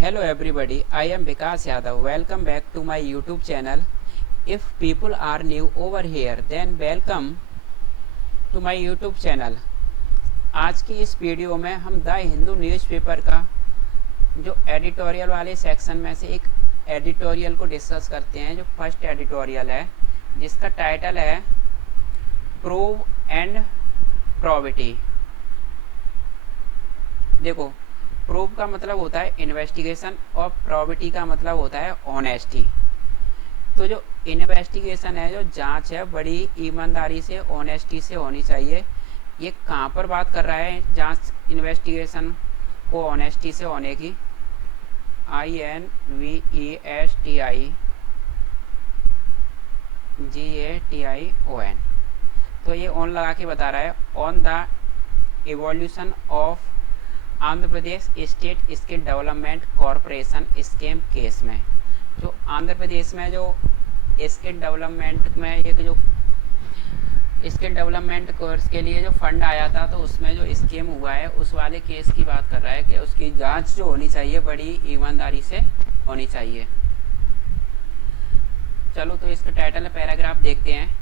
Hello everybody, I am Vikas Yadav. Welcome back to my YouTube channel. If people are new over here, then welcome to my YouTube channel. आज की इस video में हम the Hindu newspaper का जो editorial वाले section में से एक एडिटोरियल को डिस्कस करते हैं। जो फर्स्ट एडिटोरियल है जिसका टाइटल है प्रूव एंड प्रोबिटी। देखो, प्रूव का मतलब होता है इन्वेस्टिगेशन और प्रोबिटी का मतलब होता है ऑनेस्टी। तो जो इन्वेस्टिगेशन है, जो जांच है, बड़ी ईमानदारी से, ऑनेस्टी से होनी चाहिए। ये कहाँ पर बात कर रहा है जांच इन्वेस्टिगेशन को ऑनेस्टी से होने की? INVESTIGATION। तो ये ऑन लगा के बता रहा है on the evolution of Andhra Pradesh state skill development corporation scheme case में। जो आंध्र प्रदेश में जो स्किल डेवलपमेंट में एक जो स्किल डेवलपमेंट कोर्स के लिए जो फंड आया था, तो उसमें जो स्कीम हुआ है उस वाले केस की बात कर रहा है कि उसकी जांच जो होनी चाहिए बड़ी ईमानदारी से होनी चाहिए। चलो, तो इसका टाइटल पैराग्राफ देखते हैं।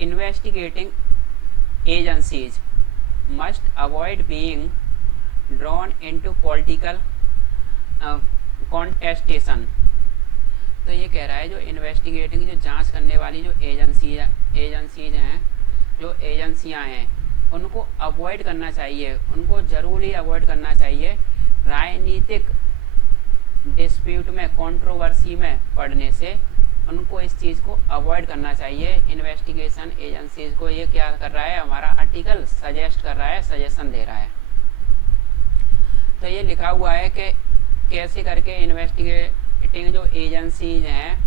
Investigating agencies must avoid being drawn into political contestation। तो ये कह रहा है जो इन्वेस्टिगेटिंग, जो जांच करने वाली जो एजेंसीज हैं, जो एजेंसियां हैं, उनको अवॉइड करना चाहिए, उनको जरूरी अवॉइड करना चाहिए राजनीतिक डिस्प्यूट में, कंट्रोवर्सी में पड़ने से उनको इस चीज़ को अवॉइड करना चाहिए। इन्वेस्टिगेशन एजेंसीज को ये क्या कर रहा है, हमारा आर्टिकल सजेस्ट कर रहा है, सजेशन दे रहा है। तो ये लिखा हुआ है कि कैसे करके इन्वेस्टिगेटिंग जो एजेंसीज हैं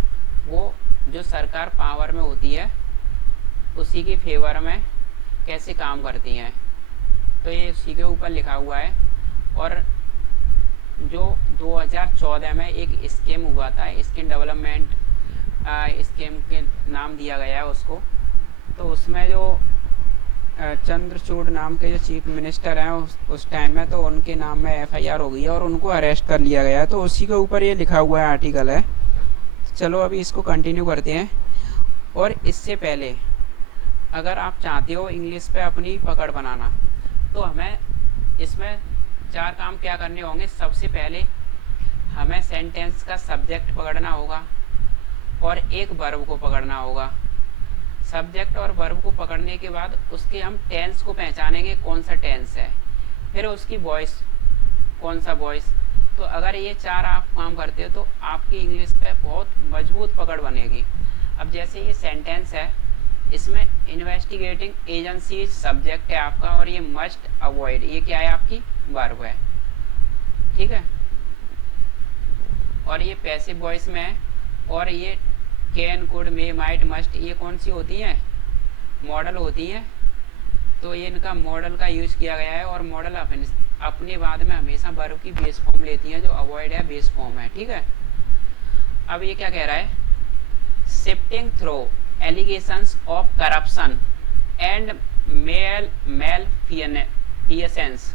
वो जो सरकार पावर में होती है उसी की फेवर में कैसे काम करती हैं। तो ये उसी के ऊपर लिखा हुआ है। और जो 2014 में एक स्कीम हुआ था, स्किल डेवलपमेंट स्कीम के नाम दिया गया है उसको, तो उसमें जो चंद्रचूड़ नाम के जो चीफ मिनिस्टर हैं उस टाइम में, तो उनके नाम में FIR हो गई है और उनको अरेस्ट कर लिया गया है। तो उसी के ऊपर ये लिखा हुआ है, आर्टिकल है। चलो अभी इसको कंटिन्यू करते हैं। और इससे पहले अगर आप चाहते हो इंग्लिश पे अपनी पकड़ बनाना, तो हमें इसमें 4 काम क्या करने होंगे। सबसे पहले हमें सेंटेंस का सब्जेक्ट पकड़ना होगा और एक वर्ब को पकड़ना होगा। सब्जेक्ट और वर्ब को पकड़ने के बाद उसके हम टेंस को पहचानेंगे, कौन सा टेंस है, फिर उसकी वॉइस, कौन सा वॉइस। तो अगर ये 4 आप काम करते हो तो आपकी इंग्लिश पे बहुत मजबूत पकड़ बनेगी। अब जैसे ये सेंटेंस है, इसमें इन्वेस्टिगेटिंग एजेंसी सब्जेक्ट है आपका, और ये मस्ट अवॉइड, ये क्या है, आपकी वर्ब है। ठीक है। और ये पैसिव वॉइस में है। और ये can, could, may, might, must, ये कौन सी होती हैं, मॉडल होती हैं। तो ये इनका मॉडल का यूज किया गया है। और मॉडल अपने बाद में हमेशा वर्ब की बेस फॉर्म लेती हैं। जो अवॉइड है बेस फॉर्म है। ठीक है। अब ये क्या कह रहा है, shifting through allegations of corruption and malfeasance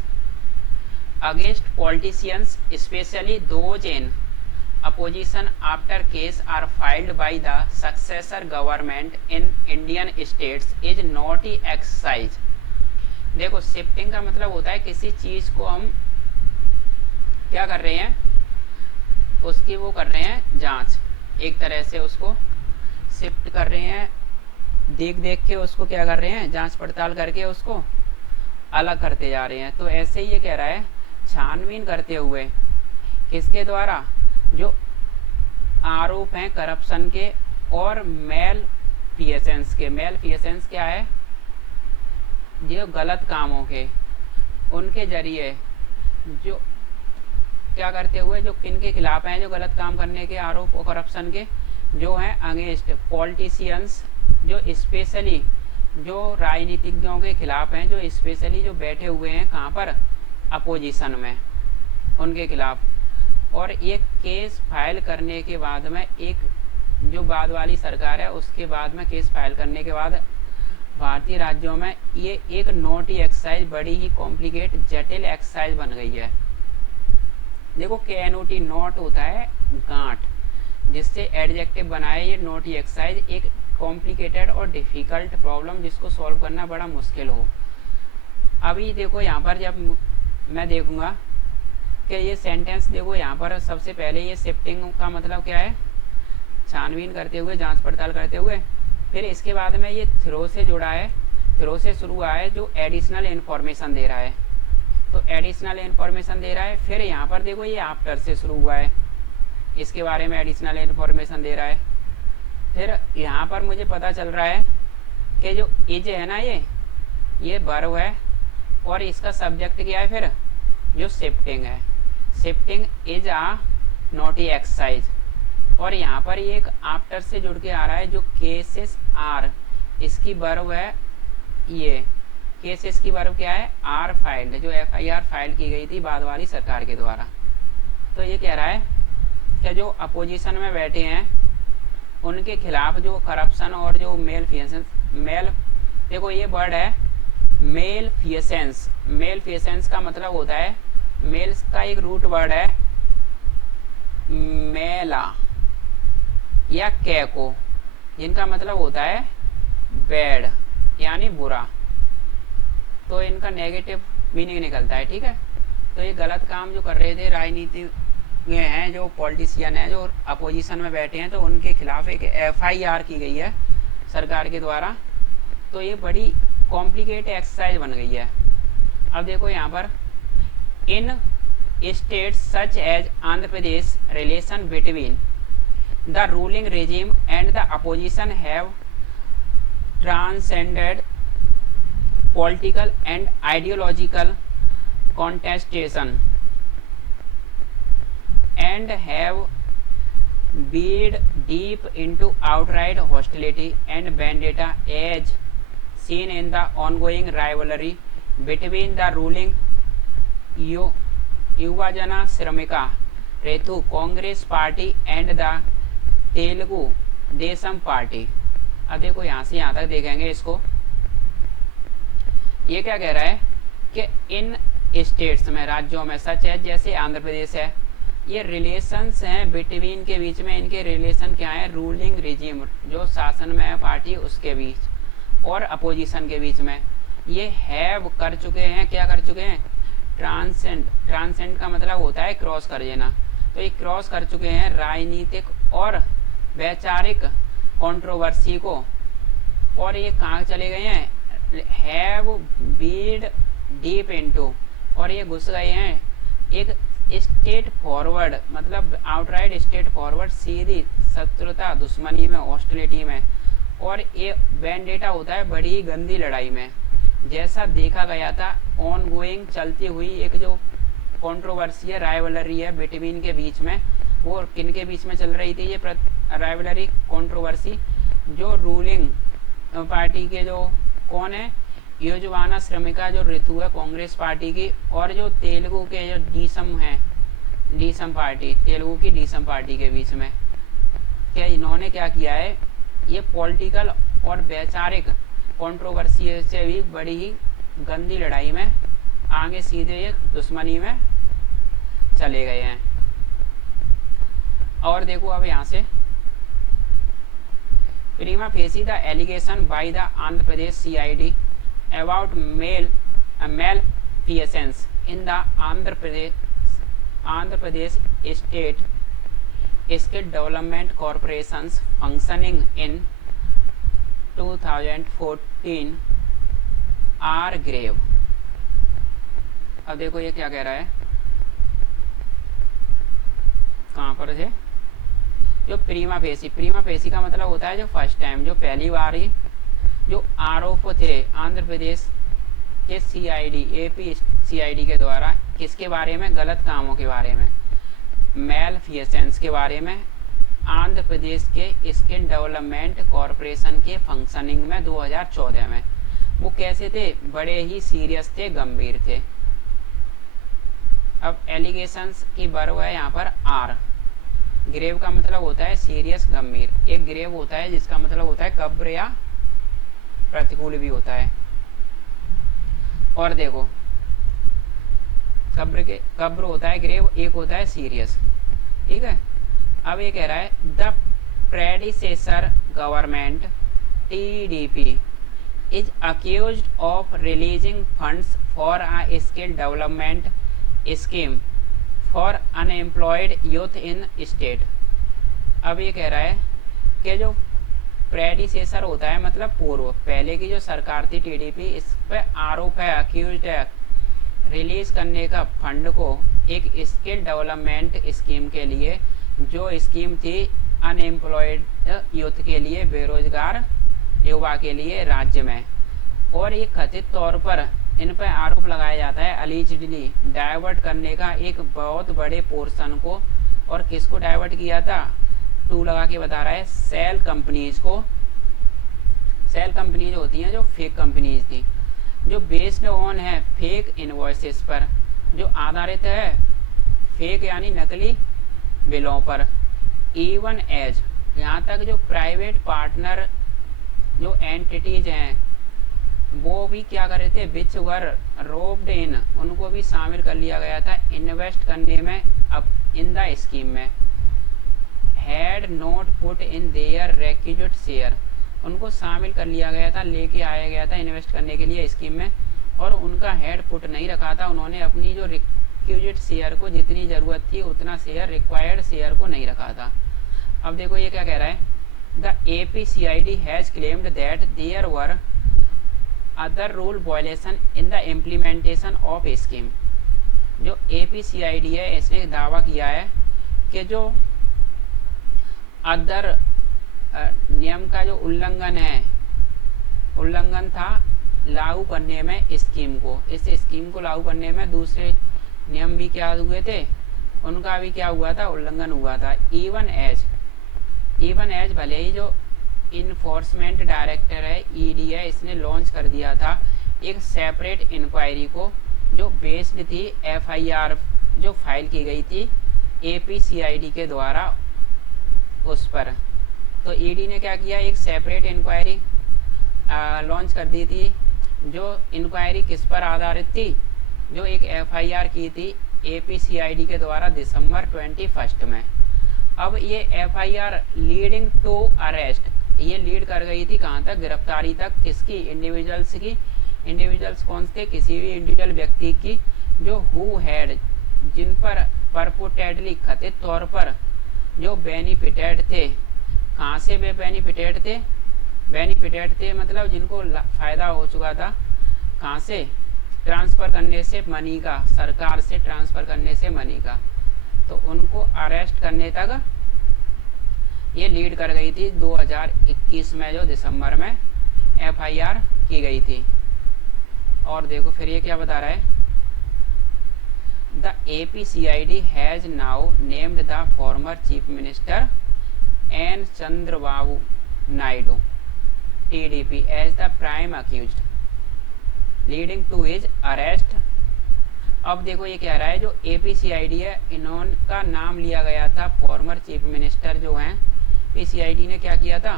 against politicians, especially those in opposition after case are filed by the successor government in Indian states is not exercise। देखो, शिफ्टिंग का मतलब होता है किसी चीज को हम क्या कर रहे हैं, उसकी वो कर रहे हैं जांच, एक तरह से उसको शिफ्ट कर रहे हैं, देख देख के उसको क्या कर रहे हैं, जांच पड़ताल करके उसको अलग करते जा रहे हैं। तो ऐसे ही ये कह रहा है, छानबीन करते हुए, किसके द्वारा, जो आरोप हैं करप्शन के और मैलफिएसेंस के। मैलफिएसेंस क्या है, जो गलत कामों के, उनके जरिए जो क्या करते हुए, जो किन के खिलाफ हैं, जो गलत काम करने के आरोप और करप्शन के, जो हैं अगेंस्ट पॉलिटिशियंस, जो स्पेशली जो राजनीतिज्ञों के खिलाफ हैं, जो स्पेशली जो बैठे हुए हैं कहाँ पर, अपोजिशन में, उनके खिलाफ। और एक केस फाइल करने के बाद में, एक जो बाद वाली सरकार है उसके बाद में केस फाइल करने के बाद भारतीय राज्यों में ये एक नोटी एक्सरसाइज बड़ी ही कॉम्प्लिकेट, जटिल एक्सरसाइज बन गई है। देखो KNOT नॉट होता है गांठ, जिससे एडजेक्टिव बनाए ये नोटी एक्सरसाइज, एक कॉम्प्लिकेटेड और डिफिकल्ट प्रॉब्लम जिसको सॉल्व करना बड़ा मुश्किल हो। अभी देखो यहाँ पर जब मैं देखूंगा कि ये सेंटेंस, देखो यहाँ पर सबसे पहले ये शिफ्टिंग का मतलब क्या है, छानबीन करते हुए, जांच पड़ताल करते हुए। फिर इसके बाद में ये थ्रो से जुड़ा है, थ्रो से शुरू हुआ है जो एडिशनल इन्फॉर्मेशन दे रहा है, तो एडिशनल इन्फॉर्मेशन दे रहा है। फिर यहाँ पर देखो ये आफ्टर से शुरू हुआ है, इसके बारे में एडिशनल इन्फॉर्मेशन दे रहा है। फिर यहाँ पर मुझे पता चल रहा है कि जो इज है ना, ये वर्ब है और इसका सब्जेक्ट क्या है, फिर जो शिफ्टिंग है, shifting is a naughty exercise. और यहाँ पर ये एक आफ्टर से जुड़ के आ रहा है जो केसेस आर, इसकी वर्ब है, ये केसेस की वर्ब क्या है, आर फाइल्ड, जो FIR फाइल की गई थी बाद वाली सरकार के द्वारा। तो ये कह रहा है कि जो अपोजिशन में बैठे हैं उनके खिलाफ जो करप्शन और जो मेल, देखो ये वर्ड है मेलफिसेंस। मेलफिसेंस का मतलब होता है, मेल्स का एक रूट वर्ड है मेला या कैको, जिनका मतलब होता है बैड यानी बुरा, तो इनका नेगेटिव मीनिंग निकलता है, ठीक है। तो ये गलत काम जो कर रहे थे राजनीति में हैं, जो पॉलिटिशियन हैं, जो अपोजिशन में बैठे हैं, तो उनके खिलाफ एक FIR की गई है सरकार के द्वारा। तो ये बड़ी कॉम्प्लिकेट एक्सरसाइज बन गई है। अब देखो यहाँ पर in states such as Andhra Pradesh, relation between the ruling regime and the opposition have transcended political and ideological contestation and have veered deep into outright hostility and vendetta as seen in the ongoing rivalry between the ruling Yuvajana Shramika Rethu Congress Party and the Telugu Desam party. अब देखो यहाँ से यहाँ तक देखेंगे इसको, ये क्या कह रहा है कि इन स्टेट्स में, राज्यों में, सच है जैसे आंध्र प्रदेश है, ये रिलेशंस हैं बिटवीन के बीच में, इनके रिलेशन क्या है, रूलिंग रिजीम जो शासन में है पार्टी उसके बीच और अपोजिशन के बीच में, ये हैव कर चुके हैं, क्या कर चुके हैं, ट्रांसेंड। ट्रांसेंड का मतलब होता है क्रॉस कर देना, तो ये क्रॉस कर चुके हैं राजनीतिक और वैचारिक कंट्रोवर्सी को, और ये कहाँ चले गए हैं, हैव बीड डीप इनटू, और ये घुस गए हैं एक स्टेट फॉरवर्ड, मतलब आउटराइट स्टेट फॉरवर्ड, सीधी शत्रुता, दुश्मनी में, हॉस्टिलिटी में, और ये वेंडेटा होता है बड़ी गंदी लड़ाई में, जैसा देखा गया था ऑन गोइंग, चलती हुई एक जो कंट्रोवर्सी है, राइवलरी है बिटवीन के बीच में, वो किन के बीच में चल रही थी ये राइवलरी कंट्रोवर्सी, जो रूलिंग पार्टी के जो कौन है, युजवाना श्रमिका जो ऋतु है कांग्रेस पार्टी की, और जो तेलुगु के जो डीसम है, डीसम पार्टी, तेलुगु की डीसम पार्टी के बीच में। क्या इन्होंने क्या किया है, ये पॉलिटिकल और वैचारिक कंट्रोवर्सी से भी बड़ी ही गंदी लड़ाई में आगे सीधे ये दुश्मनी में चले गए हैं। और देखो अब यहाँ से prima facie the allegation by the Andhra Pradesh CID about malfeasance in the Andhra Pradesh state skill development corporations functioning in 2014 are grave. अब देखो ये क्या कह रहा है, कहाँ पर है, जो प्रीमा फेसी का मतलब होता है जो फर्स्ट टाइम, जो पहली बार ही जो आरोप थे आंध्र प्रदेश के AP CID के द्वारा, किसके बारे में, गलत कामों के बारे में, मेलफिसेंस के बारे में, आंध्र प्रदेश के स्किल डेवलपमेंट कॉर्पोरेशन के फंक्शनिंग में 2014 में, वो कैसे थे, बड़े ही सीरियस थे, गंभीर थे। अब एलिगेशंस की वर्ब है यहाँ पर आर, ग्रेव का मतलब होता है सीरियस, गंभीर, एक ग्रेव होता है जिसका मतलब होता है कब्र या प्रतिकूल भी होता है। और देखो कब्र होता है ग्रेव, एक होता है सीरियस। ठीक है। अब ये कह रहा है the predecessor government TDP is accused of releasing funds for a skill development scheme for unemployed youth in state। अब ये कह रहा है कि जो प्रेडिसेसर होता है मतलब पूर्व, पहले की जो सरकार थी टीडीपी, इस पे आरोप है, अक्यूज है रिलीज करने का फंड को एक स्किल डेवलपमेंट स्कीम के लिए, जो स्कीम थी अनएम्प्लॉयड यूथ के लिए, बेरोजगार युवा के लिए राज्य में। और ये कथित तौर पर इन पर आरोप लगाया जाता है अलीजडली डाइवर्ट करने का एक बहुत बड़े पोर्शन को। और किसको डाइवर्ट किया था, टू लगा के बता रहा है, सेल कंपनीज को। सेल कंपनीज होती हैं जो फेक कंपनीज थी, जो बेस्ड ऑन है फेक इनवॉइसेस पर, जो आधारित है फेक यानी नकली बिलों पर। इवन एज, यहाँ तक जो प्राइवेट पार्टनर जो एंटिटीज हैं वो भी क्या कर रहे थे, विच वर रोब्ड इन, उनको भी शामिल कर लिया गया था इन्वेस्ट करने में अब इन द स्कीम में। Had not put in their requisite share, उनको शामिल कर लिया गया था, लेके आया गया था इन्वेस्ट करने के लिए स्कीम में, और उनका हेड पुट नहीं रखा था, उन्होंने अपनी जो रिक्विजिट शेयर को जितनी ज़रूरत थी उतना शेयर, रिक्वायर्ड शेयर को नहीं रखा था। अब देखो ये क्या कह रहा है, The APCID has claimed that there were other rule violation in the implementation of scheme। जो APCID है इसने दावा किया है कि जो अदर नियम का जो उल्लंघन था लागू करने में स्कीम को, इस स्कीम को लागू करने में दूसरे नियम भी क्या हुए थे, उनका भी क्या हुआ था, उल्लंघन हुआ था। इवन एज भले ही जो इन्फोर्समेंट डायरेक्टर है ईडी है, इसने लॉन्च कर दिया था एक सेपरेट इंक्वायरी को जो बेस्ड थी एफआईआर जो फाइल की गई थी एपीसीआईडी के द्वारा उस पर। तो ईडी ने क्या किया, एक सेपरेट इंक्वायरी लॉन्च कर दी थी। जो इंक्वायरी किस पर आधारित थी, जो एक एफआईआर की थी एपीसीआईडी के द्वारा दिसंबर 21 में। अब ये एफआईआर लीडिंग टू अरेस्ट, ये लीड कर गई थी कहाँ तक, गिरफ्तारी तक। किसकी, इंडिविजुअल्स की। इंडिविजुअल्स कौन थे, किसी भी इंडिविजुअल व्यक्ति की जो हु हैड, जिन पर परपोटेडली कथित तौर पर जो बेनिफिटेड थे। कहाँ से वे बेनिफिटेड थे, बेनिफिटेड थे मतलब जिनको फायदा हो चुका था, कहाँ से, ट्रांसफर करने से मनी का, सरकार से ट्रांसफर करने से मनी का। तो उनको अरेस्ट करने तक ये लीड कर गई थी 2021 में, जो दिसंबर में एफआईआर की गई थी। और देखो फिर ये क्या बता रहा है, the APCID has now named the former chief minister N Chandrababu Naidu TDP as the prime accused leading to his arrest. अब देखो ये कह रहा है जो एपीसीआईडी है इन्होंने नाम लिया गया था, फॉर्मर चीफ मिनिस्टर जो हैं, पीसीआईडी ने क्या किया था,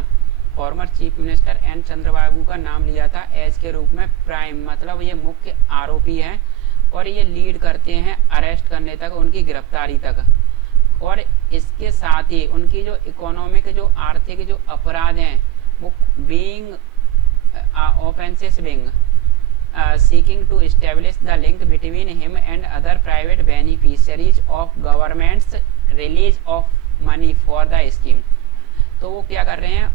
former chief minister N Chandrababu का नाम लिया था एज के रूप में प्राइम, मतलब ये मुख्य आरोपी हैं और ये लीड करते हैं अरेस्ट करने तक, उनकी गिरफ्तारी तक। और इसके साथ ही उनकी जो इकोनॉमिक जो आर्थिक जो अपराध हैं वो being offences being seeking to establish the link between him and other private beneficiaries of government's release of money for the scheme। तो वो क्या कर रहे हैं,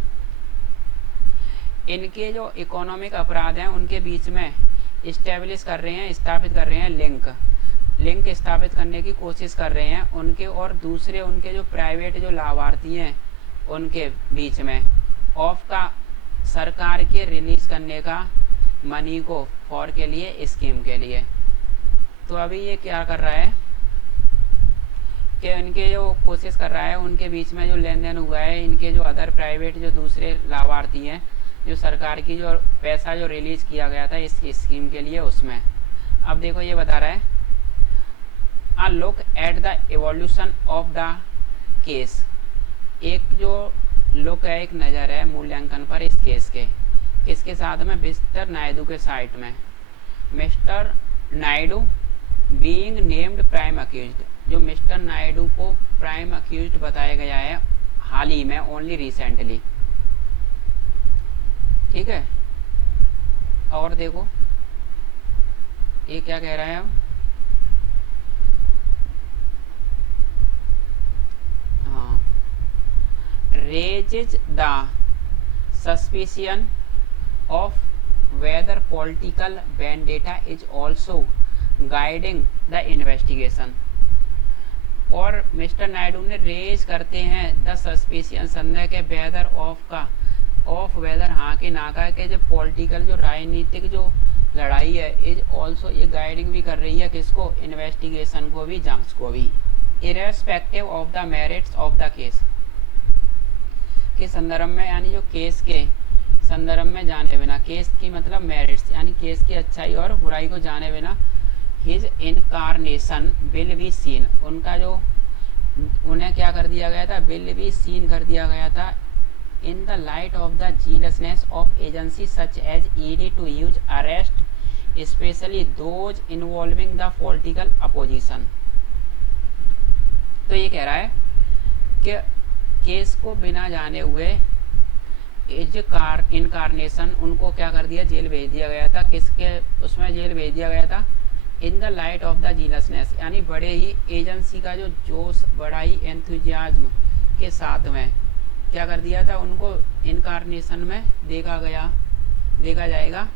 इनके जो इकोनॉमिक अपराध हैं उनके बीच में इस्टेब्लिश कर रहे हैं, स्थापित कर रहे हैं लिंक स्थापित करने की कोशिश कर रहे हैं उनके और दूसरे उनके जो प्राइवेट जो लाभार्थी हैं उनके बीच में, ऑफ का सरकार के रिलीज करने का मनी को फॉर के लिए, स्कीम के लिए। तो अभी ये क्या कर रहा है कि इनके जो कोशिश कर रहा है उनके बीच में जो लेन देन हुआ है, इनके जो अदर प्राइवेट जो दूसरे लाभार्थी हैं, जो सरकार की जो पैसा जो रिलीज किया गया था इस स्कीम के लिए उसमें। अब देखो ये बता रहा है, a look at the evolution of the case, एक जो लुक है, एक नज़र है मूल्यांकन पर इस केस के, किसके साथ में, मिस्टर नायडू के साइट में। Mister Naidu being named prime accused, जो मिस्टर नायडू को प्राइम अक्यूज्ड बताया गया है हाल ही में, ओनली रिसेंटली। ठीक है, और देखो ये क्या कह रहा है अब। हाँ, raises the suspicion of whether political vendetta is also guiding the investigation। और मिस्टर नायडू ने रेज करते हैं द सस्पिशियन, संदेह के वेदर ऑफ का, ऑफ वेदर हाँ के ना का, के जो पॉलिटिकल जो राजनीतिक जो लड़ाई है इज ऑल्सो, ये गाइडिंग भी कर रही है किसको, इन्वेस्टिगेशन को भी, जांच को भी, irrespective of the merits of the case, के संदर्भ में, यानी जो केस के संदर्भ में जाने बिना, केस की मतलब मेरिट्स यानी केस की अच्छाई और बुराई को जाने बिना, his incarnation will be seen, उनका जो, उन्हें क्या कर दिया गया था, विल बी सीन कर दिया गया था, in the light of the zealousness of agency such as ED to use arrest specially those involving the political opposition. तो ये कह रहा है कि केस को बिना जाने हुए इनकारनेशन, उनको क्या कर दिया, जेल भेज दिया गया था, किसके उसमें जेल भेज दिया गया था, in the light of the zealousness, यानी बड़े ही एजेंसी का जो जोश, बड़ा ही एंथुजियाज्म के साथ में क्या कर दिया था, उनको इनकारनेशन में देखा जाएगा,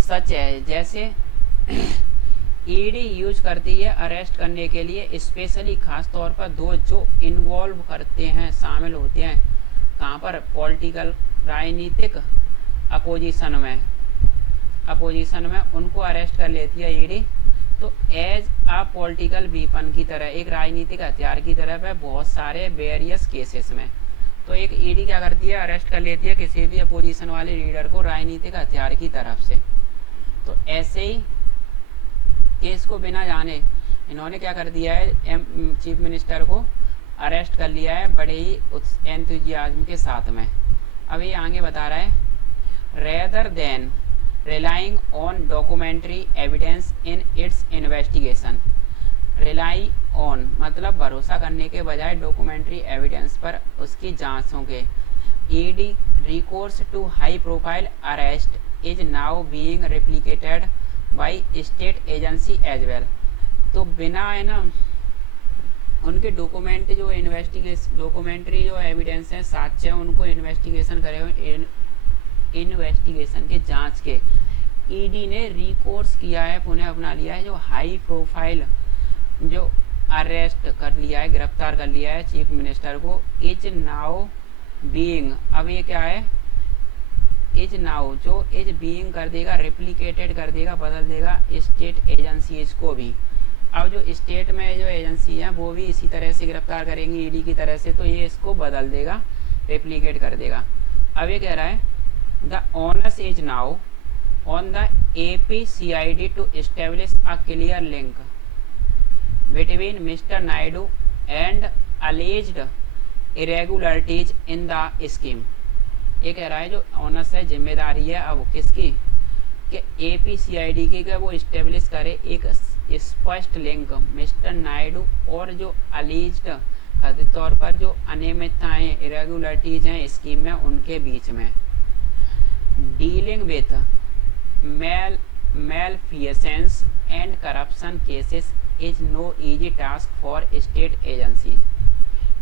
सच है जैसे ईडी यूज करती है अरेस्ट करने के लिए, स्पेशली खास तौर पर दो जो इन्वॉल्व करते हैं, शामिल होते हैं कहाँ पर, पॉलिटिकल राजनीतिक अपोजिशन में उनको अरेस्ट कर लेती है ईडी। तो एज अ पॉलिटिकल वीपन की तरह, एक राजनीतिक हथियार की तरह पे बहुत सारे वेरियस केसेस में, तो एक ईडी क्या करती है, अरेस्ट कर लेती है किसी भी अपोजिशन वाले लीडर को राजनीतिक हथियार की तरफ से। तो ऐसे ही केस को बिना जाने इन्होंने क्या कर दिया है, चीफ मिनिस्टर को अरेस्ट कर लिया है बड़े ही एंथुजियाज्म के साथ में। अब ये आगे बता रहा है, rather than relying on documentary evidence in its investigation, rely on मतलब भरोसा करने के बजाय डॉक्यूमेंट्री एविडेंस पर उसकी जांचों के, ED recourse to high profile arrest is now being replicated by state agency as well. तो बिना है ना उनके डॉक्यूमेंट जो डॉक्यूमेंट्री जो एविडेंस है, साक्ष्य है, उनको इन्वेस्टिगेशन करे हुए, इन्वेस्टिगेशन के जांच के ईडी ने रिकोर्स किया है, पुनः अपना लिया है, जो हाई प्रोफाइल जो अरेस्ट कर लिया है, गिरफ्तार कर लिया है चीफ मिनिस्टर को, इज नाउ बीइंग, अब ये क्या है, इज नाउ जो इज बीइंग कर देगा, रेप्लिकेटेड कर देगा, बदल देगा स्टेट एजेंसीज को भी। अब जो स्टेट में जो एजेंसी है वो भी इसी तरह से गिरफ्तार करेंगी ईडी की तरह से, तो ये इसको बदल देगा, रेप्लिकेट कर देगा। अब ये कह रहा है, the onus is now on the APCID to establish a clear link between Mr Naidu and alleged irregularities in the scheme. ये कह रहा है जो ऑनस है, जिम्मेदारी है अब किसकी, कि APCID की, वो इस्टेब्लिश करे एक स्पष्ट लिंक मिस्टर नायडू और जो अलीज्ड कथित तौर पर जो अनियमितताएं, इरेगुलरिटीज हैं स्कीम में, उनके बीच में। Dealing with malfeasance and corruption cases is no easy task for state agency.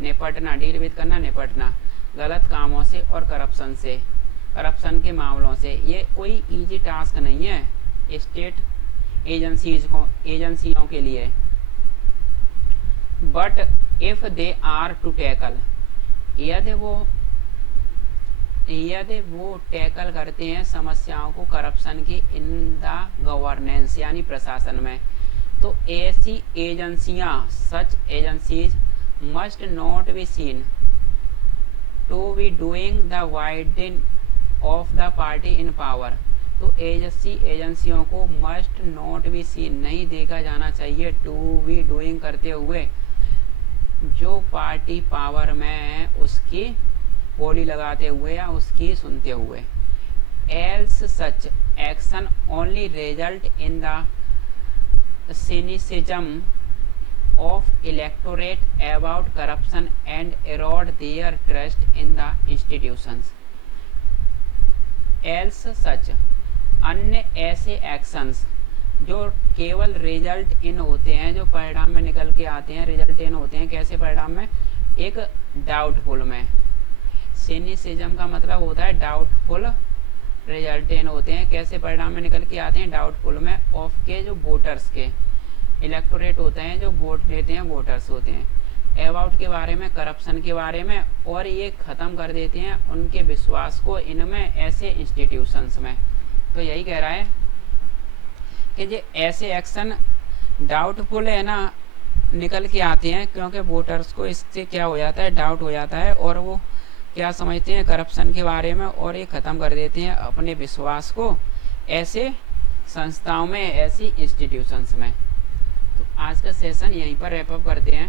निपटना, डील विथ करना, निपटना गलत कामों से और करप्शन के मामलों से, ये कोई इजी टास्क नहीं है स्टेट एजेंसियों के लिए। But if they are to tackle, यदि वो टैकल करते हैं समस्याओं को करप्शन की इन द गवर्नेंस यानी प्रशासन में, तो ऐसी एजेंसियां, सच agencies must not be seen to be doing the widening of the party in power. तो एजेंसियों को मस्ट नॉट बी सीन, नहीं देखा जाना चाहिए, टू बी डूइंग करते हुए जो पार्टी पावर में है उसकी बोली लगाते हुए या उसकी सुनते हुए। Else such action only result in the cynicism of electorate about corruption and erode their trust in the institutions. As such, अन्य ऐसे एक्शंस जो केवल रिजल्ट इन होते हैं, जो परिणाम में निकल के आते हैं, रिजल्ट इन होते हैं कैसे परिणाम में, एक डाउटफुल में। सिनिसिज्म का मतलब होता है डाउटफुल, रिजल्ट इन होते हैं कैसे परिणाम में निकल के आते हैं, डाउटफुल में, ऑफ के जो वोटर्स के, इलेक्टोरेट होते हैं जो वोट देते हैं, वोटर्स होते हैं, अबाउट के बारे में, करप्शन के बारे में, और ये ख़त्म कर देते हैं उनके विश्वास को इनमें, ऐसे इंस्टीट्यूशंस में। तो यही कह रहा है कि जो ऐसे एक्शन डाउटफुल है ना निकल के आते हैं, क्योंकि वोटर्स को इससे क्या हो जाता है, डाउट हो जाता है, और वो क्या समझते हैं करप्शन के बारे में, और ये ख़त्म कर देते हैं अपने विश्वास को ऐसे संस्थाओं में, ऐसी इंस्टीट्यूशंस में। तो आज का सेशन यहीं पर रैप अप करते हैं।